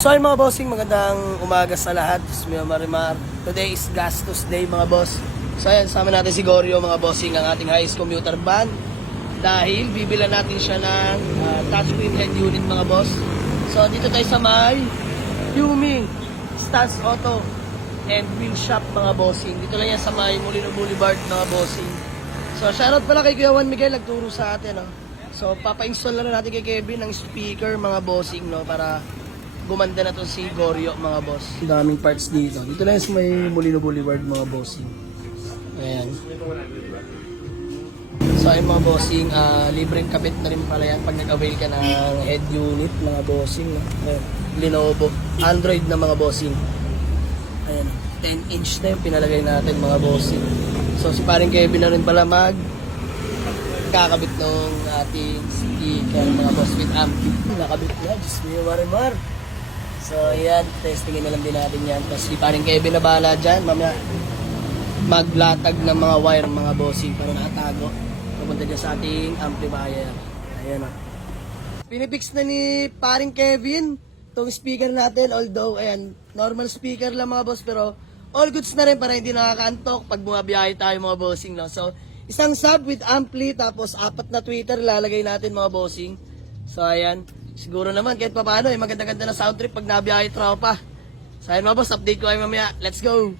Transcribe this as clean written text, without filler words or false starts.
So ayun mga bossing, magandang umaga sa lahat. Mio Marimar. Today is Gastos Day mga boss. So ayan, sama natin si Goryo mga bossing, ang ating highest commuter van. Dahil bibilan natin siya ng touchscreen head unit mga boss. So dito tayo sa may Yuming Stance Auto and Wheel Shop mga bossing. Dito lang yan sa may Molino Boulevard mga bossing. So shoutout pala kay Kuya Juan Miguel, nagturo sa atin. So papa-install na natin kay Kevin ng speaker mga bossing, no, para gumanda na to si Goryo mga boss. Daming parts dito. Dito na yung sa may Molino Boulevard mga bossing. Ayan. So ayun mga bossing, libreng kabit na rin pala yan pag nag-avail ka ng head unit mga bossing. No? Ayan. Lenovo. Android na mga bossing. Ayan. 10-inch na yung pinalagay natin mga bossing. So si paring Kevin na rin pala kakabit ng ating speaker mga boss with ampli. Nakabit na. Diyos mo yung marimar. So, ayan, testingin na lang din natin yan. Tapos, si paring Kevin na bahala dyan. Mamaya, maglatag ng mga wire, mga bossing, para nakatago. Pupunta dyan sa ating amplifier. Ayan o. Pinipix na ni paring Kevin itong speaker natin. Although, ayan, normal speaker lang mga boss. Pero, all goods na rin para hindi nakakaantok pag bumabiyahe tayo mga bossing. No? So, isang sub with ampli, tapos 4 na tweeter lalagay natin mga bossing. So, ayan. Siguro naman, kahit pa paano, maganda-ganda na sound trip pag nabiyahe tropa. So ayun mga boss, update ko kayo mamaya. Let's go!